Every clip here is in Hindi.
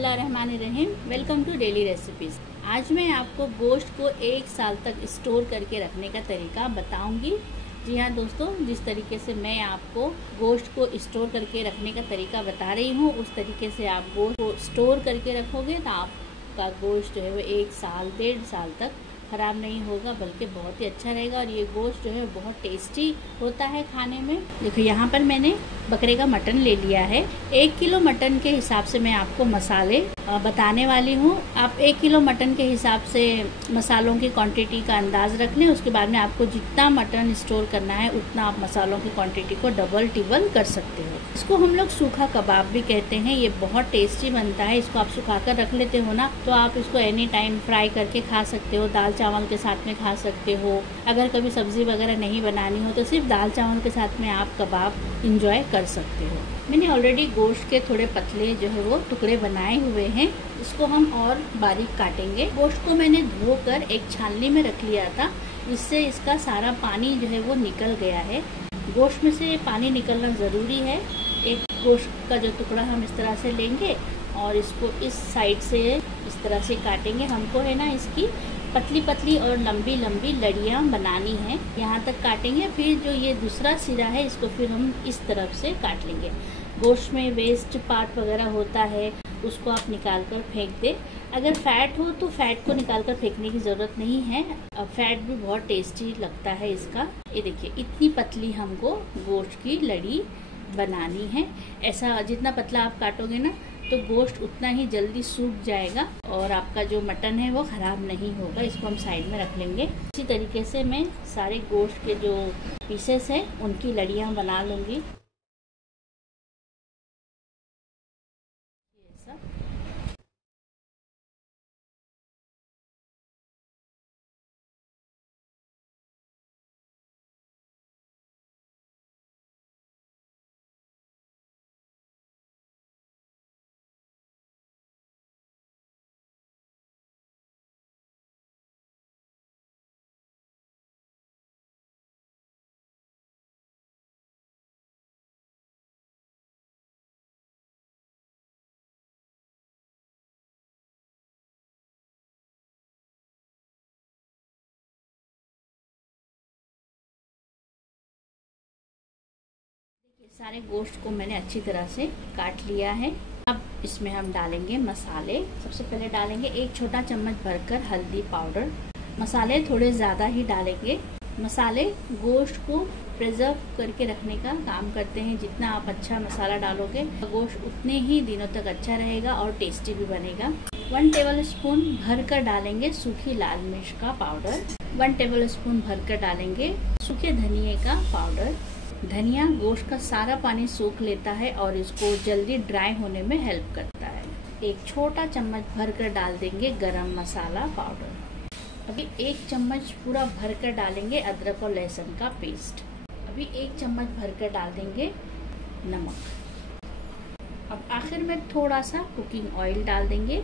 बिस्मिल्लाहिर्रहमानिर्रहीम। Welcome to daily recipes. आज मैं आपको गोश्त को 1 साल तक स्टोर करके रखने का तरीका बताऊंगी। जी हाँ दोस्तों, जिस तरीके से मैं आपको गोश्त को स्टोर करके रखने का तरीका बता रही हूँ, उस तरीके से आप गोश्त को स्टोर करके रखोगे तो आपका गोश्त जो है वो 1 साल 1.5 साल तक ख़राब नहीं होगा, बल्कि बहुत ही अच्छा रहेगा। और ये गोश्त जो है बहुत टेस्टी होता है खाने में। देखो यहाँ पर मैंने बकरे का मटन ले लिया है। 1 किलो मटन के हिसाब से मैं आपको मसाले बताने वाली हूँ। आप 1 किलो मटन के हिसाब से मसालों की क्वांटिटी का अंदाज़ रख लें। उसके बाद में आपको जितना मटन स्टोर करना है उतना आप मसालों की क्वांटिटी को डबल टिबल कर सकते हो। इसको हम लोग सूखा कबाब भी कहते हैं। ये बहुत टेस्टी बनता है। इसको आप सुखा कर रख लेते हो ना, तो आप इसको एनी टाइम फ्राई करके खा सकते हो, दाल चावल के साथ में खा सकते हो। अगर कभी सब्जी वगैरह नहीं बनानी हो तो सिर्फ दाल चावल के साथ में आप कबाब इंजॉय कर सकते हो। मैंने ऑलरेडी गोश्त के थोड़े पतले जो है वो टुकड़े बनाए हुए हैं। इसको हम और बारीक काटेंगे। गोश्त को मैंने धोकर एक छाननी में रख लिया था, इससे इसका सारा पानी जो है वो निकल गया है। गोश्त में से पानी निकलना ज़रूरी है। एक गोश्त का जो टुकड़ा हम इस तरह से लेंगे और इसको इस साइड से इस तरह से काटेंगे। हमको है ना इसकी पतली पतली और लंबी लंबी लड़ियाँ बनानी हैं, यहाँ तक काटेंगे। फिर जो ये दूसरा सिरा है इसको फिर हम इस तरफ से काट लेंगे। गोश्त में वेस्ट पार्ट वगैरह होता है, उसको आप निकाल कर फेंक दें। अगर फैट हो तो फैट को निकाल कर फेंकने की ज़रूरत नहीं है। फैट भी बहुत टेस्टी लगता है इसका। ये देखिए, इतनी पतली हमको गोश्त की लड़ी बनानी है। ऐसा जितना पतला आप काटोगे ना तो गोश्त उतना ही जल्दी सूख जाएगा और आपका जो मटन है वो ख़राब नहीं होगा। इसको हम साइड में रख लेंगे। इसी तरीके से मैं सारे गोश्त के जो पीसेस हैं उनकी लड़ियाँ बना लूँगी। सारे गोश्त को मैंने अच्छी तरह से काट लिया है। अब इसमें हम डालेंगे मसाले। सबसे पहले डालेंगे 1 छोटा चम्मच भरकर हल्दी पाउडर। मसाले थोड़े ज़्यादा ही डालेंगे। मसाले गोश्त को प्रिजर्व करके रखने का काम करते हैं। जितना आप अच्छा मसाला डालोगे गोश्त उतने ही दिनों तक अच्छा रहेगा और टेस्टी भी बनेगा। 1 टेबल स्पून भरकर डालेंगे सूखी लाल मिर्च का पाउडर। 1 टेबल स्पून भरकर डालेंगे सूखे धनिए का पाउडर। धनिया गोश्त का सारा पानी सोख लेता है और इसको जल्दी ड्राई होने में हेल्प करता है। 1 छोटा चम्मच भरकर डाल देंगे गरम मसाला पाउडर। अभी 1 चम्मच पूरा भरकर डालेंगे अदरक और लहसुन का पेस्ट। अभी 1 चम्मच भरकर डाल देंगे नमक। अब आखिर में थोड़ा सा कुकिंग ऑयल डाल देंगे।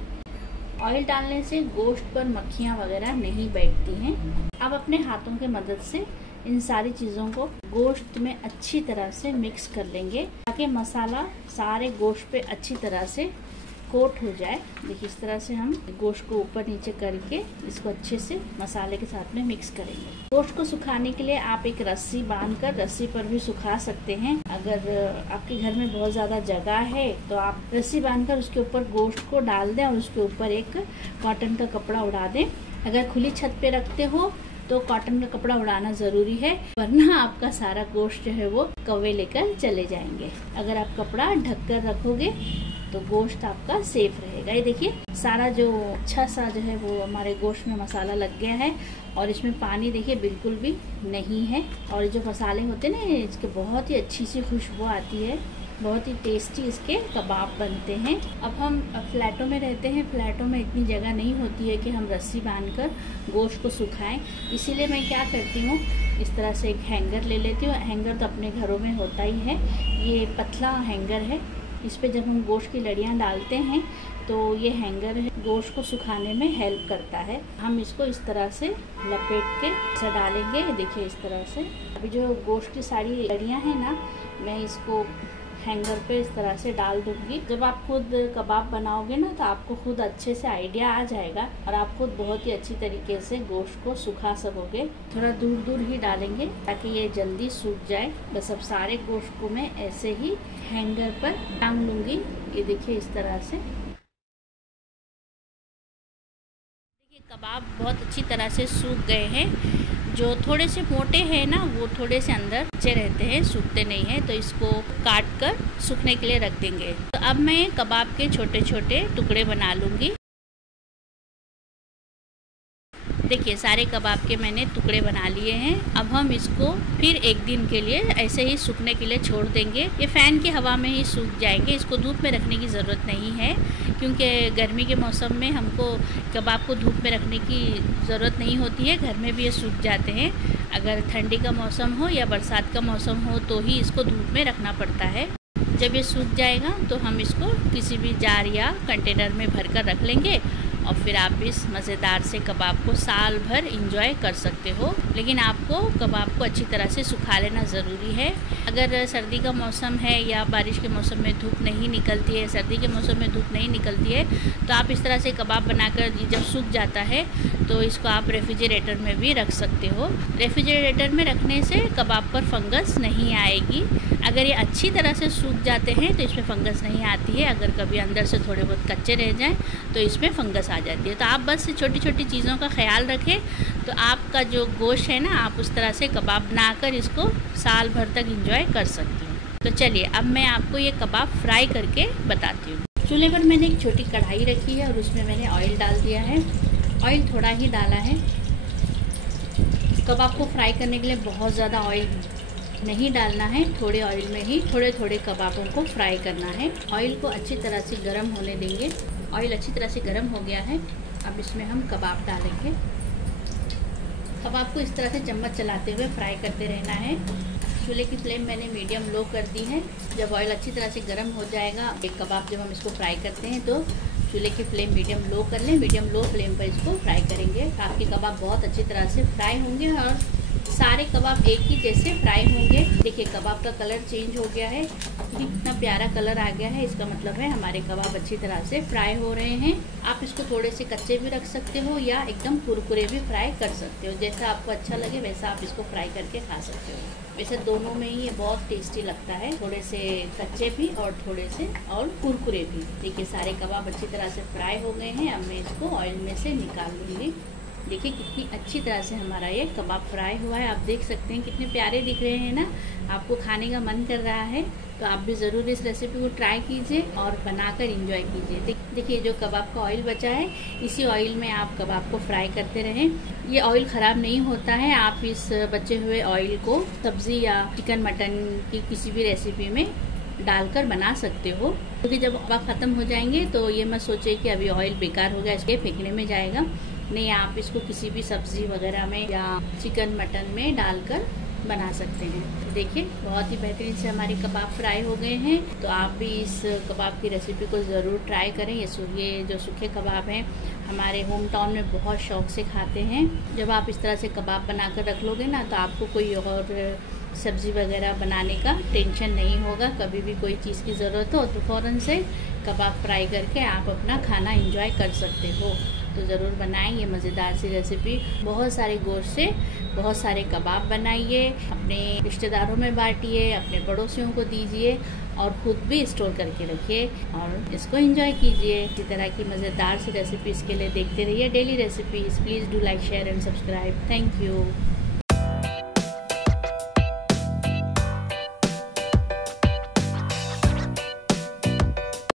ऑयल डालने से गोश्त पर मक्खियाँ वगैरह नहीं बैठती हैं। अब अपने हाथों की मदद से इन सारी चीज़ों को गोश्त में अच्छी तरह से मिक्स कर लेंगे ताकि मसाला सारे गोश्त पे अच्छी तरह से कोट हो जाए। देखिए, इस तरह से हम गोश्त को ऊपर नीचे करके इसको अच्छे से मसाले के साथ में मिक्स करेंगे। गोश्त को सुखाने के लिए आप एक रस्सी बांधकर रस्सी पर भी सुखा सकते हैं। अगर आपके घर में बहुत ज़्यादा जगह है तो आप रस्सी बांधकर उसके ऊपर गोश्त को डाल दें और उसके ऊपर एक कॉटन का कपड़ा उड़ा दें। अगर खुली छत पे रखते हो तो कॉटन का कपड़ा उड़ाना ज़रूरी है, वरना आपका सारा गोश्त जो है वो कौवे लेकर चले जाएंगे। अगर आप कपड़ा ढक कर रखोगे तो गोश्त आपका सेफ रहेगा। ये देखिए, सारा जो अच्छा सा जो है वो हमारे गोश्त में मसाला लग गया है और इसमें पानी देखिए बिल्कुल भी नहीं है। और जो मसाले होते हैं ना, इसके बहुत ही अच्छी सी खुशबू आती है। बहुत ही टेस्टी इसके कबाब बनते हैं। अब हम फ्लैटों में रहते हैं। फ्लैटों में इतनी जगह नहीं होती है कि हम रस्सी बांधकर गोश्त को सुखाएं। इसीलिए मैं क्या करती हूँ, इस तरह से एक हैंगर ले लेती हूँ। हैंगर तो अपने घरों में होता ही है। ये पतला हैंगर है। इस पे जब हम गोश्त की लड़ियाँ डालते हैं तो ये हैंगर गोश्त को सुखाने में हेल्प करता है। हम इसको इस तरह से लपेट के ऐसा डालेंगे। देखिए, इस तरह से। अभी जो गोश्त की सारी लड़ियाँ हैं ना, मैं इसको हैंगर पे इस तरह से डाल दूंगी। जब आप खुद कबाब बनाओगे ना तो आपको खुद अच्छे से आइडिया आ जाएगा और आप खुद बहुत ही अच्छी तरीके से गोश्त को सुखा सकोगे। थोड़ा दूर दूर ही डालेंगे ताकि ये जल्दी सूख जाए। बस अब सारे गोश्त को मैं ऐसे ही हैंगर पर टांग लूंगी। ये देखिए इस तरह से। देखिए कबाब बहुत अच्छी तरह से सूख गए हैं। जो थोड़े से मोटे हैं ना वो थोड़े से अंदर कच्चे रहते हैं, सूखते नहीं हैं, तो इसको काट कर सूखने के लिए रख देंगे। तो अब मैं कबाब के छोटे छोटे टुकड़े बना लूँगी। देखिए सारे कबाब के मैंने टुकड़े बना लिए हैं। अब हम इसको फिर एक दिन के लिए ऐसे ही सूखने के लिए छोड़ देंगे। ये फ़ैन की हवा में ही सूख जाएंगे, इसको धूप में रखने की ज़रूरत नहीं है, क्योंकि गर्मी के मौसम में हमको कबाब को धूप में रखने की ज़रूरत नहीं होती है, घर में भी ये सूख जाते हैं। अगर ठंडी का मौसम हो या बरसात का मौसम हो तो ही इसको धूप में रखना पड़ता है। जब ये सूख जाएगा तो हम इसको किसी भी जार या कंटेनर में भर कर रख लेंगे और फिर आप इस मज़ेदार से कबाब को साल भर इंजॉय कर सकते हो। लेकिन आपको कबाब को अच्छी तरह से सुखा लेना ज़रूरी है। अगर सर्दी का मौसम है या बारिश के मौसम में धूप नहीं निकलती है, सर्दी के मौसम में धूप नहीं निकलती है, तो आप इस तरह से कबाब बनाकर जब सूख जाता है तो इसको आप रेफ्रिजरेटर में भी रख सकते हो। रेफ्रिजरेटर में रखने से कबाब पर फंगस नहीं आएगी। अगर ये अच्छी तरह से सूख जाते हैं तो इसमें फंगस नहीं आती है। अगर कभी अंदर से थोड़े बहुत कच्चे रह जाएं तो इसमें फंगस आ जाती है। तो आप बस छोटी छोटी चीज़ों का ख्याल रखें तो आपका जो गोश्त है ना, आप उस तरह से कबाब बनाकर इसको साल भर तक इंजॉय कर सकते हो। तो चलिए अब मैं आपको ये कबाब फ्राई करके बताती हूँ। चूल्हे पर मैंने एक छोटी कढ़ाई रखी है और उसमें मैंने ऑयल डाल दिया है। ऑयल थोड़ा ही डाला है। कबाब को फ्राई करने के लिए बहुत ज़्यादा ऑयल नहीं डालना है, थोड़े ऑयल में ही थोड़े थोड़े कबाबों को फ्राई करना है। ऑयल को अच्छी तरह से गर्म होने देंगे। ऑयल अच्छी तरह से गर्म हो गया है। अब इसमें हम कबाब डालेंगे। कबाब को इस तरह से चम्मच चलाते हुए फ्राई करते रहना है। चूल्हे की फ्लेम मैंने मीडियम लो कर दी है। जब ऑयल अच्छी तरह से गर्म हो जाएगा, एक कबाब जब हम इसको फ्राई करते हैं तो चूल्हे की फ्लेम मीडियम लो कर लें। मीडियम लो फ्लेम पर इसको फ्राई करेंगे। आपके कबाब बहुत अच्छी तरह से फ्राई होंगे और सारे कबाब एक ही जैसे फ्राई होंगे। देखिए कबाब का कलर चेंज हो गया है, कितना प्यारा कलर आ गया है। इसका मतलब है हमारे कबाब अच्छी तरह से फ्राई हो रहे हैं। आप इसको थोड़े से कच्चे भी रख सकते हो या एकदम कुरकुरे भी फ्राई कर सकते हो। जैसा आपको अच्छा लगे वैसा आप इसको फ्राई करके खा सकते हो। वैसे दोनों में ही ये बहुत टेस्टी लगता है, थोड़े से कच्चे भी और थोड़े से और कुरकुरे भी। देखिए सारे कबाब अच्छी तरह से फ्राई हो गए हैं। अब मैं इसको ऑयल में से निकाल लूँगी। देखिए कितनी अच्छी तरह से हमारा ये कबाब फ्राई हुआ है। आप देख सकते हैं कितने प्यारे दिख रहे हैं ना। आपको खाने का मन कर रहा है तो आप भी ज़रूर इस रेसिपी को ट्राई कीजिए और बनाकर इंजॉय कीजिए। देखिए जो कबाब का ऑयल बचा है इसी ऑयल में आप कबाब को फ्राई करते रहें। ये ऑयल ख़राब नहीं होता है। आप इस बचे हुए ऑयल को सब्ज़ी या चिकन मटन की किसी भी रेसिपी में डालकर बना सकते हो, क्योंकि जब कबाब ख़त्म हो जाएंगे तो ये मत सोचिए कि अभी ऑयल बेकार हो गया, इसके फेंकने में जाएगा। नहीं, आप इसको किसी भी सब्ज़ी वगैरह में या चिकन मटन में डालकर बना सकते हैं। देखिए बहुत ही बेहतरीन से हमारे कबाब फ्राई हो गए हैं। तो आप भी इस कबाब की रेसिपी को ज़रूर ट्राई करें। ये जो सूखे कबाब हैं हमारे होम टाउन में बहुत शौक से खाते हैं। जब आप इस तरह से कबाब बनाकर रख लोगे ना तो आपको कोई और सब्ज़ी वगैरह बनाने का टेंशन नहीं होगा। कभी भी कोई चीज़ की ज़रूरत हो तो फ़ौरन से कबाब फ्राई करके आप अपना खाना एंजॉय कर सकते हो। तो ज़रूर बनाएं ये मज़ेदार सी रेसिपी। बहुत सारे गोश्त से बहुत सारे कबाब बनाइए, अपने रिश्तेदारों में बांटिए, अपने पड़ोसियों को दीजिए और ख़ुद भी स्टोर करके रखिए और इसको एंजॉय कीजिए। इसी तरह की मज़ेदार सी रेसिपीज़ के लिए देखते रहिए daily recipes. Please do like, share and subscribe. Thank you.